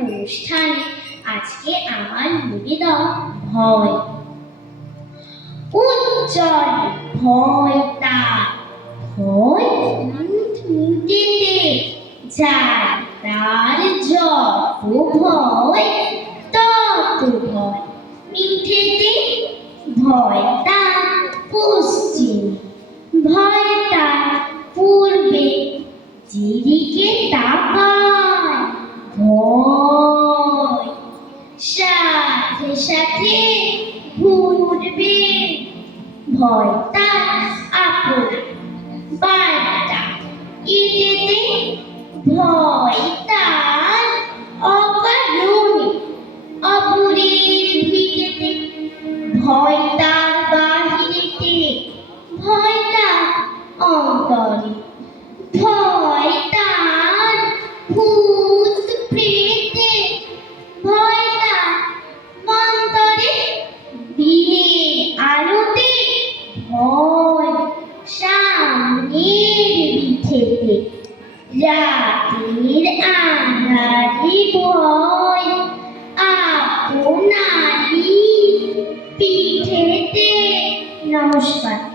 অনুষ্ঠানে আজকে আমার নিবেদন ভয়। উজ্জ্বল ভয় তার, ভয় মিটেতে যায় তার যত ভয় তত ভয় মিটেতে। ভয় তার পশ্চিম, ভয় তার পূর্বে, যেদিকে তাকায় ভয় সাথে সাথে ঘুরবে। ভয় তার আপনা বার্তা ইটেতে, ভয় তার অকারণে অপরের ভিটেতে। ভয় তার বাহিরেতে, ভয় তার অন্তরে, ভয় তার ভূত প্রেতে। ভয় তার অন্তরে দিনের আলোতে, ভয় সামনের পিঠেতে। রাতের আঁধারে ভয় আপনারই পিঠেতে। নমস্কার।